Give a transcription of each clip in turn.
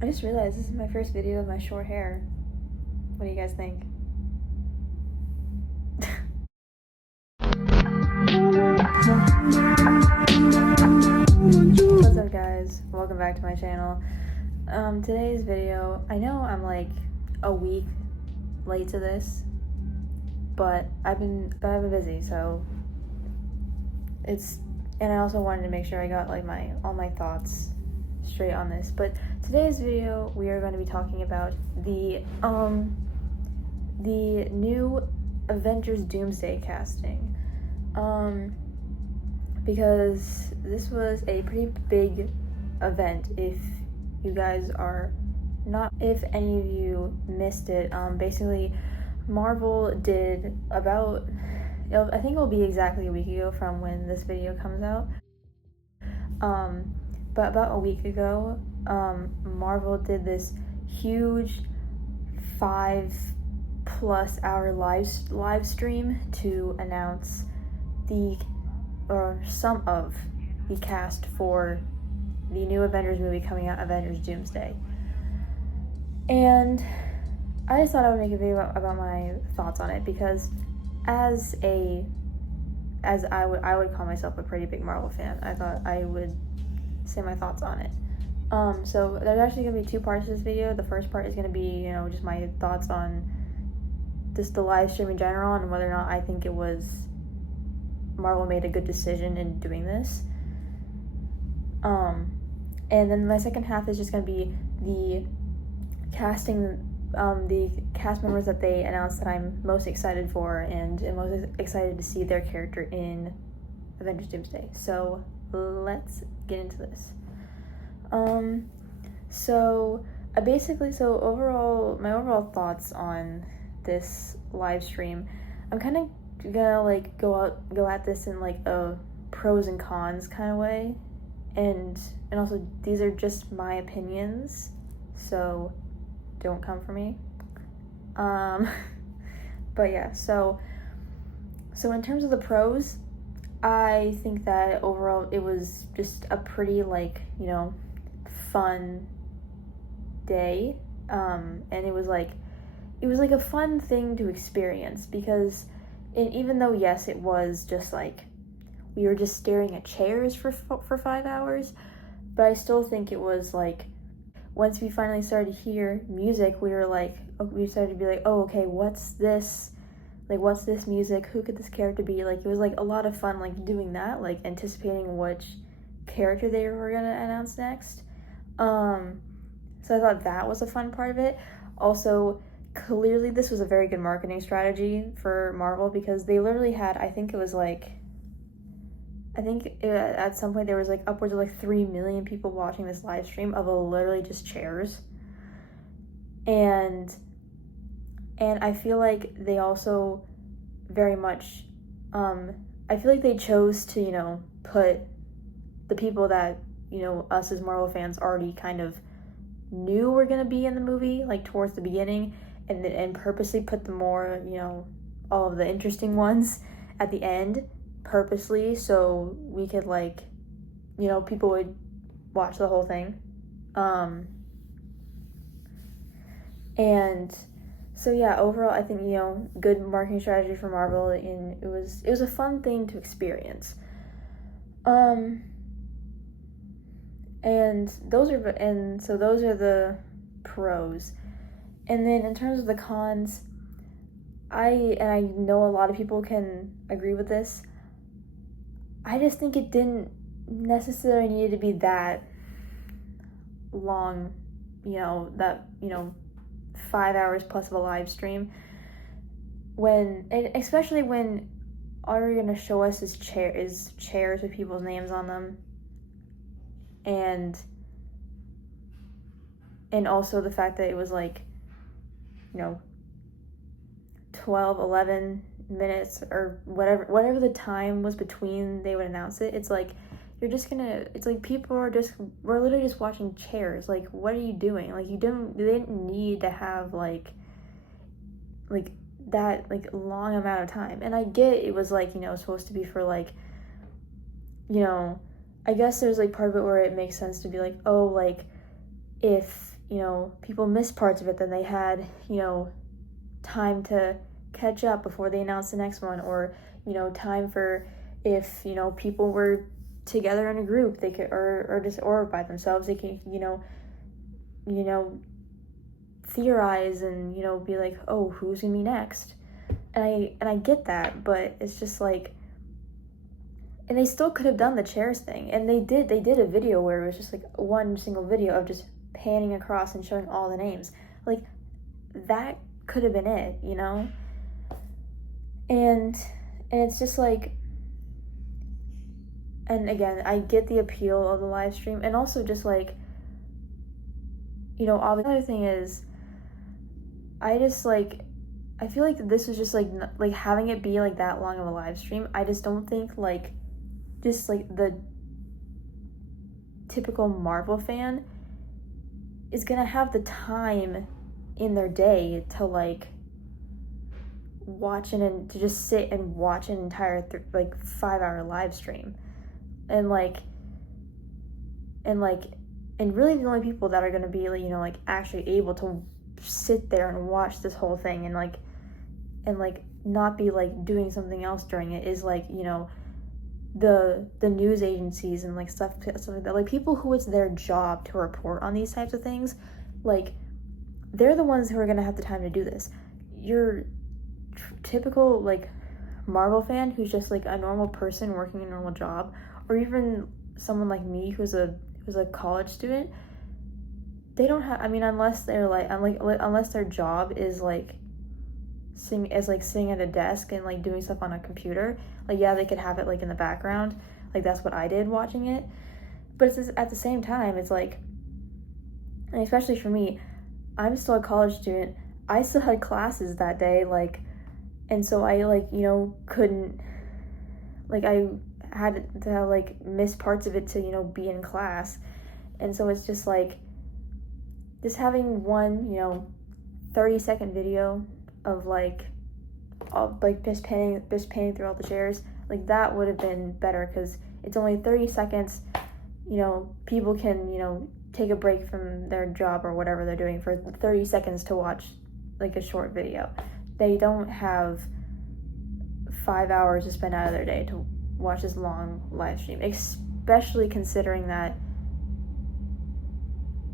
I just realized this is my first video of my short hair. What do you guys think? What's up, guys? Welcome back to my channel. Today's video, I know I'm like a week late to this, but I've been busy, so and I also wanted to make sure I got like all my thoughts straight on this. But today's video, we are going to be talking about the new Avengers Doomsday casting, because this was a pretty big event. If any of you missed it, basically Marvel did I think it'll be exactly a week ago from when this video comes out. But about a week ago, Marvel did this huge 5+ hour live stream to announce some of the cast for the new Avengers movie coming out, Avengers Doomsday. And I just thought I would make a video about my thoughts on it, because as I would call myself a pretty big Marvel fan, I thought I would say my thoughts on it. So there's actually gonna be two parts to this video. The first part is gonna be, just my thoughts on just the live stream in general and whether or not I think Marvel made a good decision in doing this. And then my second half is just gonna be the casting, the cast members that they announced that I'm most excited for and am most excited to see their character in Avengers Doomsday. So let's get into this. So my overall thoughts on this live stream, I'm kind of gonna like go at this in like a pros and cons kind of way, and also these are just my opinions, so don't come for me. But yeah, so in terms of the pros, I think that overall it was just a pretty fun day, and it was like a fun thing to experience, because even though yes, it was just like we were just staring at chairs for 5 hours, but I still think it was like, once we finally started to hear music, we started to be like, oh, okay, what's this? Like, what's this music? Who could this character be? Like, it was like a lot of fun, like doing that, like anticipating which character they were gonna announce next. So I thought that was a fun part of it. Also, clearly this was a very good marketing strategy for Marvel, because they literally had, at some point there was like upwards of 3 million people watching this live stream of literally just chairs. And I feel like they also very much, I feel like they chose to, put the people that, us as Marvel fans already kind of knew were going to be in the movie, like towards the beginning, and purposely put the more, all of the interesting ones at the end, purposely, so we could people would watch the whole thing. And so yeah, overall I think good marketing strategy for Marvel, and it was a fun thing to experience. And those are the pros. And then in terms of the cons, I know a lot of people can agree with this, I just think it didn't necessarily need to be that long, 5 hours plus of a live stream, especially when all you're gonna show us is chairs with people's names on them, and also the fact that it was 12-11 minutes or whatever the time was between they would announce it. It's like we're literally just watching chairs. Like, what are you doing? Like, they didn't need to have that long amount of time. And I get it was supposed to be for I guess there's part of it where it makes sense to be if you know, people missed parts of it, then they had, you know, time to catch up before they announced the next one, or, you know, time for if, you know, people were together in a group, they could, or just, or by themselves, they can, you know, theorize and, you know, be like, oh, who's gonna be next? And I get that, but it's just like, and they still could have done the chairs thing, and they did a video where it was just like one single video of just panning across and showing all the names. Like, that could have been it, you know? And it's just like, and again, I get the appeal of the live stream, and also just like, you know, another thing is, I just like, I feel like this was just like having it be like that long of a live stream, I just don't think like, just like the typical Marvel fan is gonna have the time in their day to like watch and to just sit and watch an entire 5-hour live stream, and really the only people that are gonna be, you know, like actually able to sit there and watch this whole thing and not be like doing something else during it is like, you know, the news agencies and like stuff like that, like people who it's their job to report on these types of things, like they're the ones who are gonna have the time to do this. Your typical like Marvel fan who's just like a normal person working a normal job, or even someone like me who's a college student, they don't have, I mean, unless they're like, unless their job is like sitting at a desk and like doing stuff on a computer, like yeah, they could have it like in the background, like that's what I did watching it. But it's just, at the same time, it's like, and especially for me, I'm still a college student, I still had classes that day, like, and so I like, you know, couldn't, like I had to like miss parts of it to, you know, be in class. And so it's just like, just having one, you know, 30-second video of like just panning through all the chairs, like that would have been better, because it's only 30 seconds, you know, people can, you know, take a break from their job or whatever they're doing for 30 seconds to watch like a short video. They don't have 5 hours to spend out of their day to watch this long live stream, especially considering that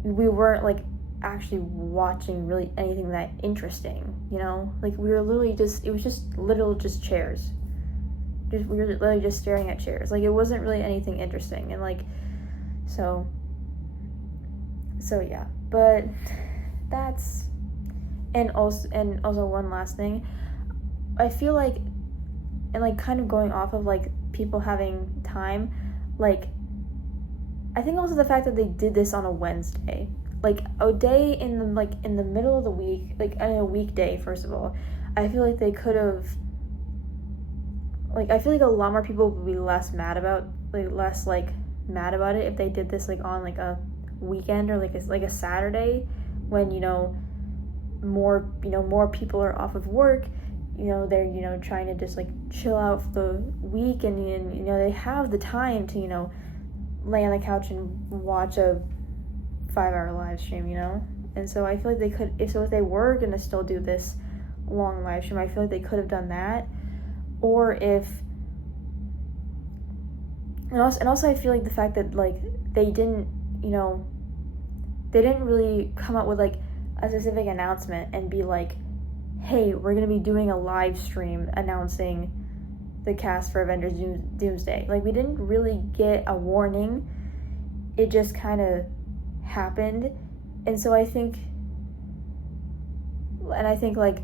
we weren't like actually watching really anything that interesting, you know, like we were literally just, it was just literal just chairs, just we were literally just staring at chairs, like it wasn't really anything interesting. And like so yeah, but that's, and also one last thing, I feel like, and like kind of going off of like people having time, like I think also the fact that they did this on a Wednesday, like a day in the middle of the week, like on a weekday, first of all, I feel like they could have, like I feel like a lot more people would be less mad about it if they did this like on like a weekend or like a Saturday, when, you know, more people are off of work, you know, they're, you know, trying to just like chill out for the week, and you know, they have the time to, you know, lay on the couch and watch a 5-hour live stream, you know. And so I feel like they could, if they were gonna still do this long live stream, I feel like they could have done that. Or if, and also I feel like the fact that like they didn't, you know, they didn't really come up with like a specific announcement and be like, hey, we're gonna be doing a live stream announcing the cast for Avengers Doomsday. Like, we didn't really get a warning, it just kind of happened. And so I think like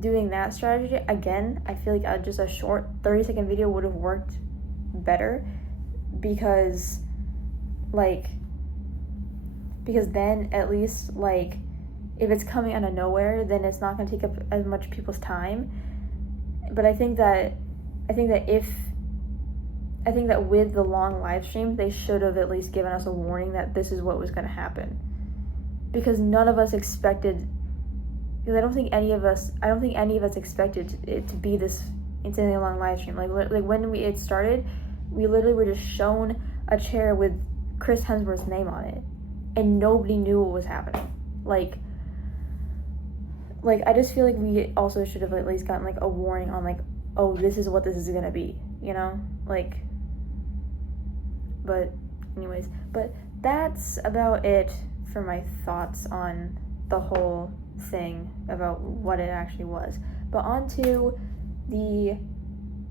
doing that strategy again, I feel like just a short 30-second video would have worked better, because then at least, like, if it's coming out of nowhere, then it's not going to take up as much people's time. But I think that with the long live stream, they should have at least given us a warning that this is what was going to happen, because none of us expected, because I don't think any of us expected it to be this insanely long live stream. Like when it started, we literally were just shown a chair with Chris Hemsworth's name on it, and nobody knew what was happening. Like I just feel like we also should have at least gotten like a warning on like, oh, this is what this is gonna be, you know? Like, but anyways, but that's about it for my thoughts on the whole thing about what it actually was. But on to the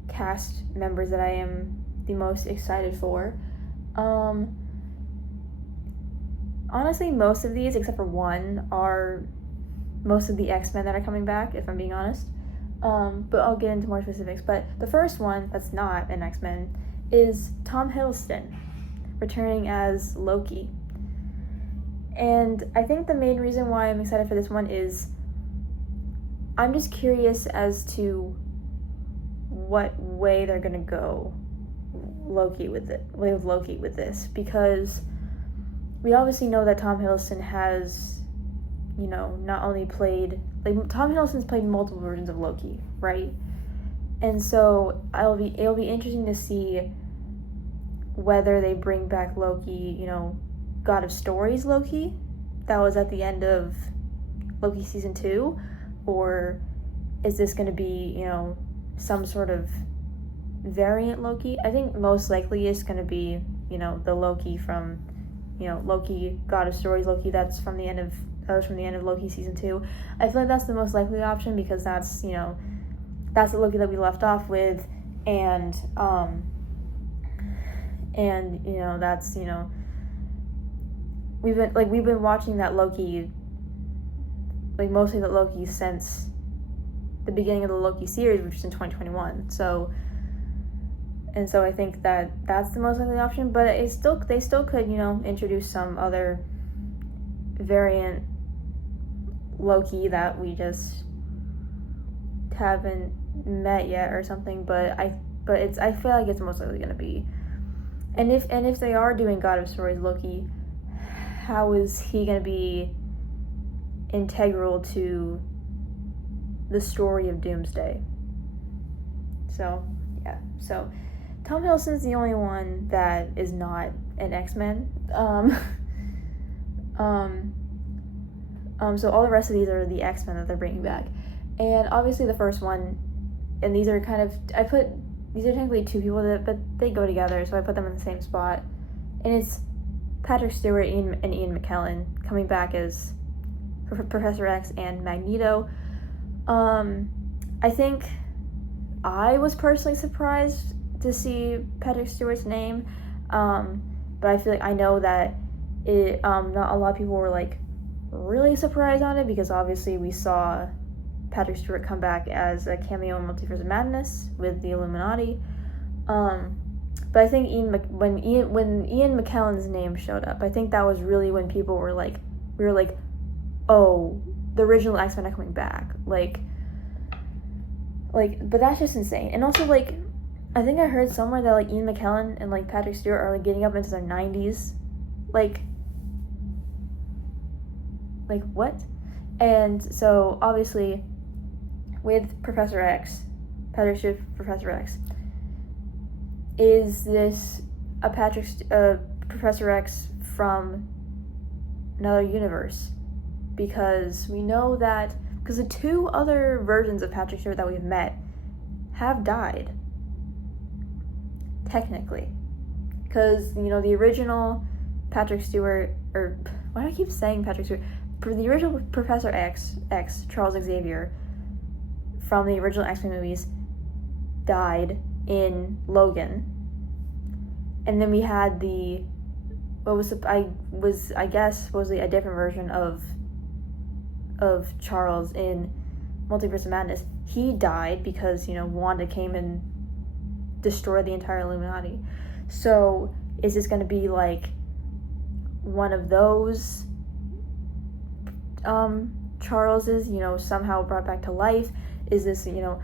cast members that I am the most excited for. Honestly, most of these, except for one, are most of the X-Men that are coming back, if I'm being honest. But I'll get into more specifics. But the first one that's not an X-Men is Tom Hiddleston, returning as Loki. And I think the main reason why I'm excited for this one is I'm just curious as to what way they're gonna go with Loki with this, because we obviously know that Tom Hiddleston has, you know, not only played, like, Tom Hiddleston's played multiple versions of Loki, right? And so it'll be interesting to see whether they bring back Loki, you know, God of Stories Loki, that was at the end of Loki season 2, or is this going to be, you know, some sort of variant Loki? I think most likely it's going to be, you know, the Loki from, you know, Loki, God of Stories Loki, that was from the end of Loki season 2. I feel like that's the most likely option, because that's, you know, that's the Loki that we left off with, and you know, that's, you know, we've been watching that Loki, like mostly that Loki since the beginning of the Loki series, which is in 2021. So I think that that's the most likely option, but they still could, you know, introduce some other variant Loki that we just haven't met yet or something. But I feel like it's most likely gonna be. And if they are doing God of Stories Loki, how is he gonna be integral to the story of Doomsday? So yeah, so Tom Hiddleston's the only one that is not an X-Men. So all the rest of these are the X-Men that they're bringing back, and obviously the first one, and these are technically two people but they go together, so I put them in the same spot, and it's Patrick Stewart and Ian McKellen coming back as Professor X and Magneto. I think I was personally surprised to see Patrick Stewart's name, but I feel like I know that it not a lot of people were like really surprised on it, because obviously we saw Patrick Stewart come back as a cameo in Multiverse of Madness with the Illuminati. But I think when Ian McKellen's name showed up, I think that was really when people were like, oh, the original X-Men are coming back, like, but that's just insane. And also, like, I think I heard somewhere that, like, Ian McKellen and, like, Patrick Stewart are, like, getting up into their 90s. Like, what? And so, obviously, with Professor X, Patrick Stewart, Professor X, is this a Professor X from another universe? Because we know that, because the two other versions of Patrick Stewart that we've met have died, technically. Because, you know, the original Patrick Stewart, or why do I keep saying Patrick Stewart? For the original Professor X, Charles Xavier, from the original X-Men movies, died in Logan. And then we had I guess supposedly a different version of Charles in Multiverse of Madness. He died because, you know, Wanda came and destroyed the entire Illuminati. So is this going to be like one of those Charleses, you know, somehow brought back to life? Is this, you know,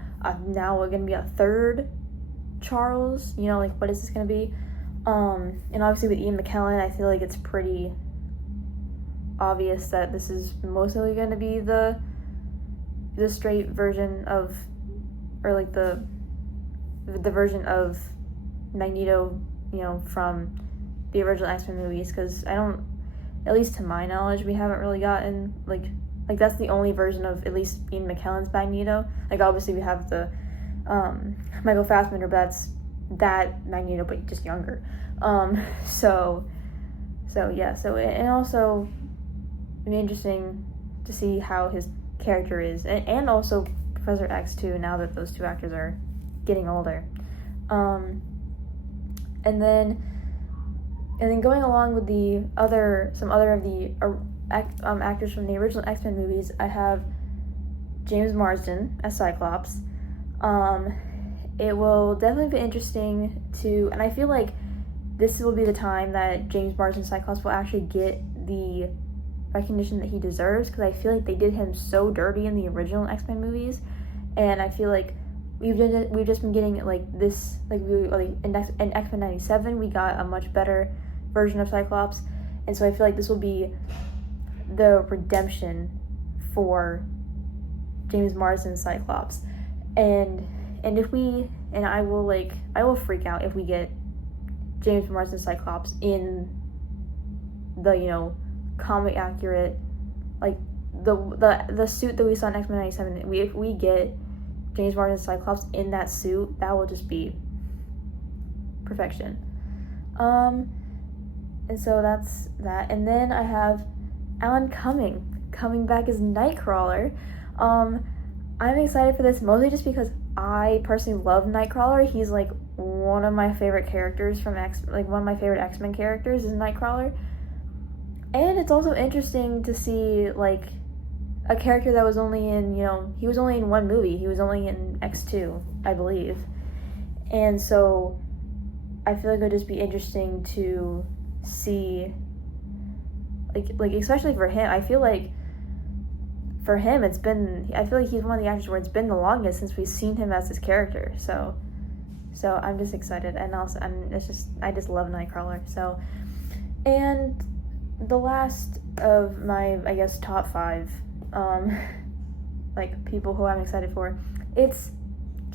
now we're going to be a third Charles? You know, like, what is this going to be? And obviously with Ian McKellen, I feel like it's pretty obvious that this is mostly going to be the straight version of, or like the version of Magneto, you know, from the original X-Men movies, because I at least to my knowledge, we haven't really gotten, like that's the only version of at least Ian McKellen's Magneto. Like, obviously we have the Michael Fassbender, but that's that Magneto, but just younger. So and also it'd be interesting to see how his character is, and also Professor X too, now that those two actors are getting older. And then going along with some other of the actors from the original X-Men movies, I have James Marsden as Cyclops. It will definitely be interesting and I feel like this will be the time that James Marsden Cyclops will actually get the recognition that he deserves, because I feel like they did him so dirty in the original X-Men movies, and I feel like we've just been getting in X-Men 97 we got a much better version of Cyclops, and so I feel like this will be the redemption for James Marsden Cyclops, and I will freak out if we get James Marsden Cyclops in the comic accurate, like the suit that we saw in X-Men 97. If we get James Marsden Cyclops in that suit, that will just be perfection. And so that's that. And then I have Alan Cumming coming back as Nightcrawler. I'm excited for this mostly just because I personally love Nightcrawler. He's like one of my favorite characters one of my favorite X-Men characters is Nightcrawler. And it's also interesting to see like a character that was only in, he was only in one movie. He was only in X2, I believe. And so I feel like it would just be interesting to see, like especially for him. I feel like for him, I feel like he's one of the actors where it's been the longest since we've seen him as this character. So I'm just excited, and also I just love Nightcrawler. So, and the last of my, I guess, top 5, like people who I'm excited for, it's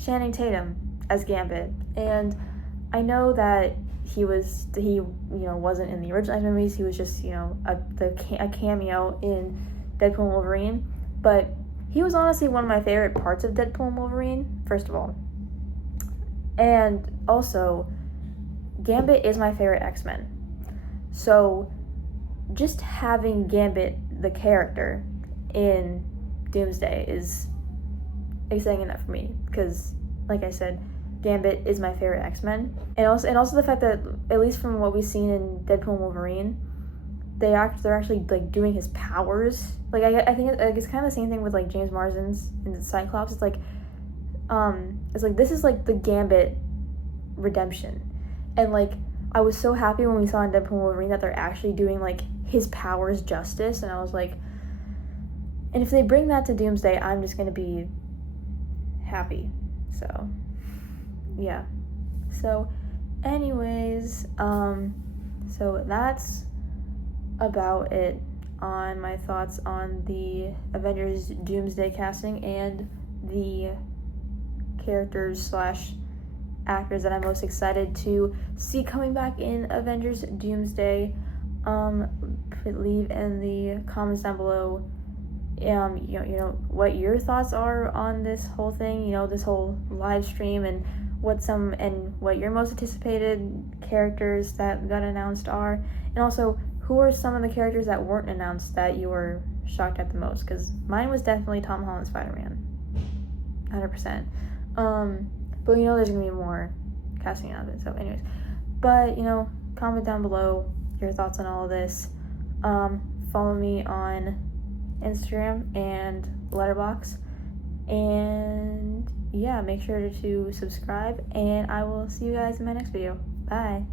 Channing Tatum as Gambit, and I know that he wasn't in the original X-Men movies. He was just a cameo in Deadpool and Wolverine, but he was honestly one of my favorite parts of Deadpool and Wolverine, first of all. And also, Gambit is my favorite X-Men. So, just having Gambit, the character, in Doomsday is exciting enough for me. Because, like I said, Gambit is my favorite X-Men. And also the fact that, at least from what we've seen in Deadpool and Wolverine, they're actually, like, doing his powers. Like, I think it's kind of the same thing with, like, James Marsden's in the Cyclops. It's like, this is like the Gambit redemption, and like I was so happy when we saw in Deadpool and Wolverine that they're actually doing like his powers justice, and I was like, and if they bring that to Doomsday, I'm just gonna be happy. So yeah. So anyways, so that's about it on my thoughts on the Avengers Doomsday casting and the characters / actors that I'm most excited to see coming back in Avengers Doomsday. Leave in the comments down below what your thoughts are on this whole thing, this whole live stream, and what your most anticipated characters that got announced are, and also who are some of the characters that weren't announced that you were shocked at the most, because mine was definitely Tom Holland's Spider-Man, 100%. But there's gonna be more casting out of it. So anyways, but comment down below your thoughts on all of this. Follow me on Instagram and Letterboxd, and yeah, make sure to subscribe, and I will see you guys in my next video. Bye.